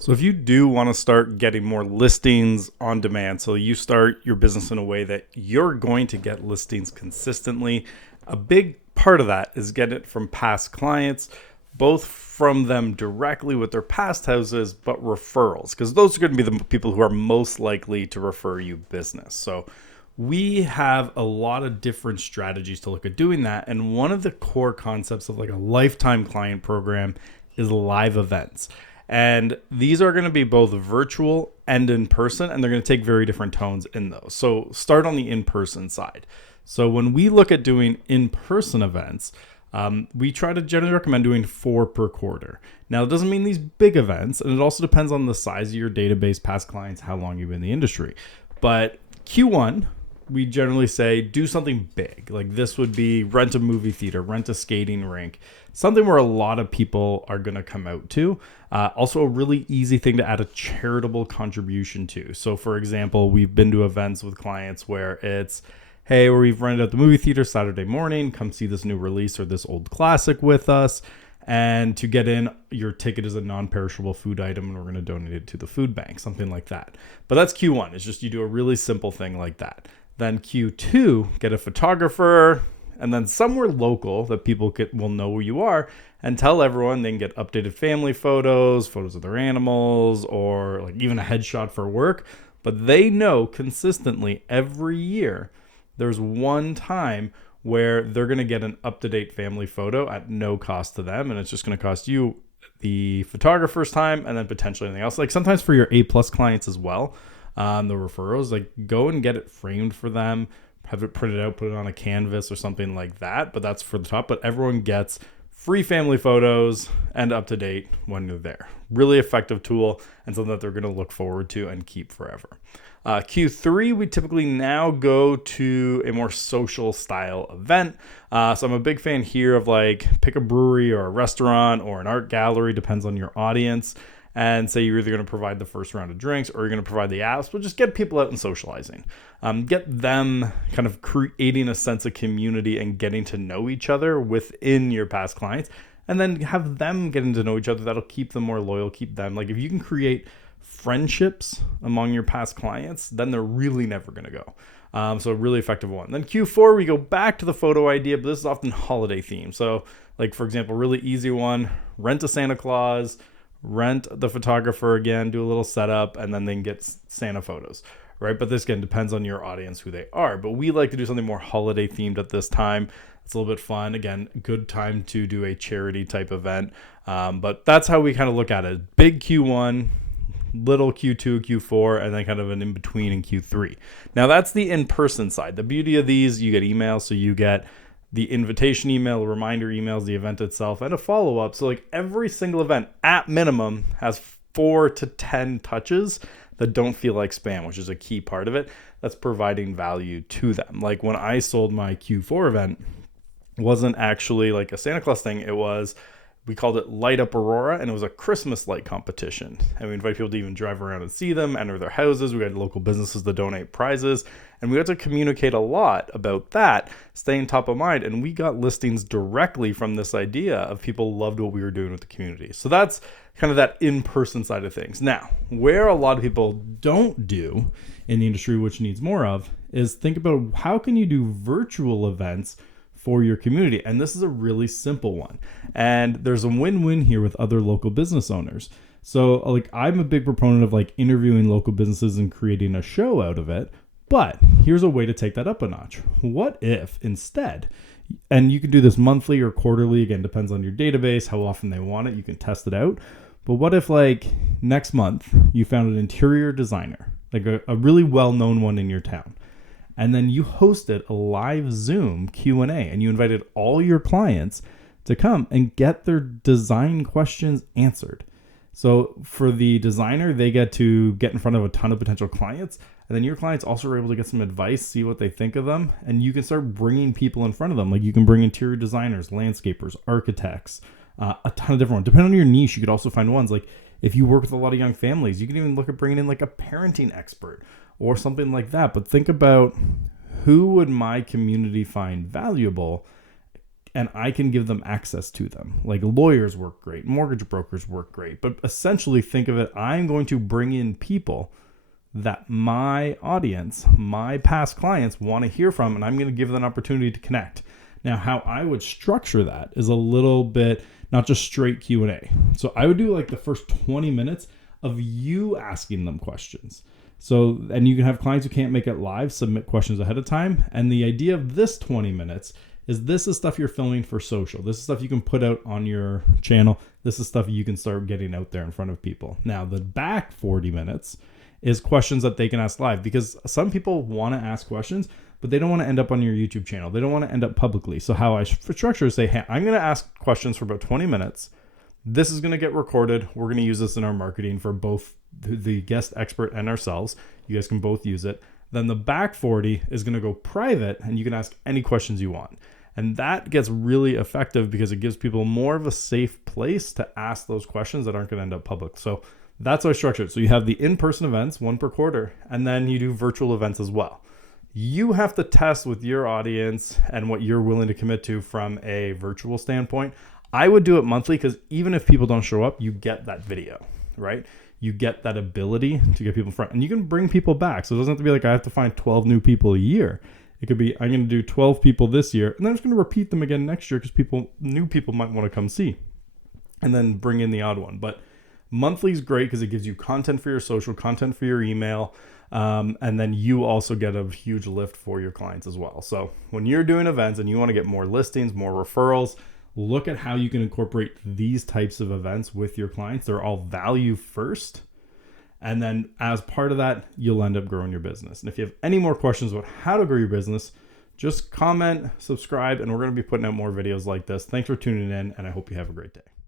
So if you do want to start getting more listings on demand, so you start your business in a way that you're going to get listings consistently, a big part of that is get it from past clients, both from them directly with their past houses, but referrals, because those are going to be the people who are most likely to refer you business. So we have a lot of different strategies to look at doing that. And one of the core concepts of like a lifetime client program is live events. And these are going to be both virtual and in person, and they're going to take very different tones in those. So start on the in-person side. So when we look at doing in-person events, we try to generally recommend doing 4 per quarter. Now, it doesn't mean these big events, and it also depends on the size of your database, past clients, how long you've been in the industry. But Q1, we generally say do something big. Like this would be rent a movie theater, rent a skating rink, something where a lot of people are going to come out to. Also, a really easy thing to add a charitable contribution to. So, for example, we've been to events with clients where it's, hey, we've rented out the movie theater Saturday morning, come see this new release or this old classic with us. And to get in, your ticket is a non-perishable food item and we're going to donate it to the food bank, something like that. But that's Q1. It's just you do a really simple thing like that. Then Q2, get a photographer, and then somewhere local that people will know who you are, and tell everyone they can get updated family photos, photos of their animals, or like even a headshot for work. But they know consistently every year there's one time where they're going to get an up-to-date family photo at no cost to them, and it's just going to cost you the photographer's time and then potentially anything else. Like sometimes for your A-plus clients as well, the referrals, like go and get it framed for them, have it printed out, put it on a canvas or something like that. But that's for the top. But everyone gets free family photos and up to date when they're there. Really effective tool and something that they're going to look forward to and keep forever. Q3, we typically now go to a more social style event. So I'm a big fan here of like pick a brewery or a restaurant or an art gallery, depends on your audience. And say you're either going to provide the first round of drinks or you're going to provide the apps, but just get people out and socializing. Get them kind of creating a sense of community and getting to know each other within your past clients, and then have them getting to know each other. That'll keep them more loyal, keep them, like if you can create friendships among your past clients, then they're really never going to go. So a really effective one. Then Q4, we go back to the photo idea, but this is often holiday themed. So like, for example, really easy one, rent a Santa Claus, rent the photographer again, do a little setup, and then they can get Santa photos, right? But this again depends on your audience, who they are. But we like to do something more holiday themed at this time. It's a little bit fun. Again, good time to do a charity type event. But that's how we kind of look at it. Big Q1, little Q2, Q4, and then kind of an in-between in Q3. Now that's the in-person side. The beauty of these, you get emails, so you get the invitation email, reminder emails, the event itself, and a follow-up. So like every single event at minimum has 4 to 10 touches that don't feel like spam, which is a key part of it. That's providing value to them. Like when I sold my Q4 event, it wasn't actually like a Santa Claus thing. It was, we called it Light Up Aurora, and it was a Christmas light competition. And we invite people to even drive around and see them, enter their houses. We had local businesses to donate prizes. And we got to communicate a lot about that, staying top of mind. And we got listings directly from this idea of people loved what we were doing with the community. So that's kind of that in-person side of things. Now, where a lot of people don't do in the industry, which needs more of, is think about how can you do virtual events for your community. And this is a really simple one. And there's a win-win here with other local business owners. So like I'm a big proponent of like interviewing local businesses and creating a show out of it. But here's a way to take that up a notch. What if instead, and you can do this monthly or quarterly, again, depends on your database, how often they want it, you can test it out. But what if like next month you found an interior designer, like a really well-known one in your town, and then you hosted a live Zoom Q&A and you invited all your clients to come and get their design questions answered. So for the designer, they get to get in front of a ton of potential clients. And then your clients also are able to get some advice, see what they think of them. And you can start bringing people in front of them. Like you can bring interior designers, landscapers, architects, a ton of different ones. Depending on your niche, you could also find ones like if you work with a lot of young families, you can even look at bringing in like a parenting expert or something like that. But think about who would my community find valuable and I can give them access to them. Like lawyers work great, mortgage brokers work great, but essentially think of it, I'm going to bring in people that my audience, my past clients want to hear from, and I'm going to give them an opportunity to connect. Now, how I would structure that is a little bit, not just straight Q&A. So I would do like the first 20 minutes of you asking them questions. So, and you can have clients who can't make it live submit questions ahead of time. And the idea of this 20 minutes is this is stuff you're filming for social. This is stuff you can put out on your channel. This is stuff you can start getting out there in front of people. Now, the back 40 minutes is questions that they can ask live, because some people want to ask questions, but they don't want to end up on your YouTube channel. They don't want to end up publicly. So how I structure is say, hey, I'm going to ask questions for about 20 minutes. This is going to get recorded. We're going to use this in our marketing for both the guest expert and ourselves. You guys can both use it. Then the back 40 is going to go private, and you can ask any questions you want. And that gets really effective because it gives people more of a safe place to ask those questions that aren't going to end up public. So that's how I structure it. So you have the in-person events, 1 per quarter, and then you do virtual events as well. You have to test with your audience and what you're willing to commit to from a virtual standpoint. I would do it monthly, because even if people don't show up, you get that video, right? You get that ability to get people in front, and you can bring people back. So it doesn't have to be like I have to find 12 new people a year. It could be I'm going to do 12 people this year, and then I'm just going to repeat them again next year because new people might want to come see, and then bring in the odd one. But monthly is great because it gives you content for your social, content for your email, and then you also get a huge lift for your clients as well. So when you're doing events and you want to get more listings, more referrals, look at how you can incorporate these types of events with your clients. They're all value first. And then as part of that, you'll end up growing your business. And if you have any more questions about how to grow your business, just comment, subscribe, and we're going to be putting out more videos like this. Thanks for tuning in, and I hope you have a great day.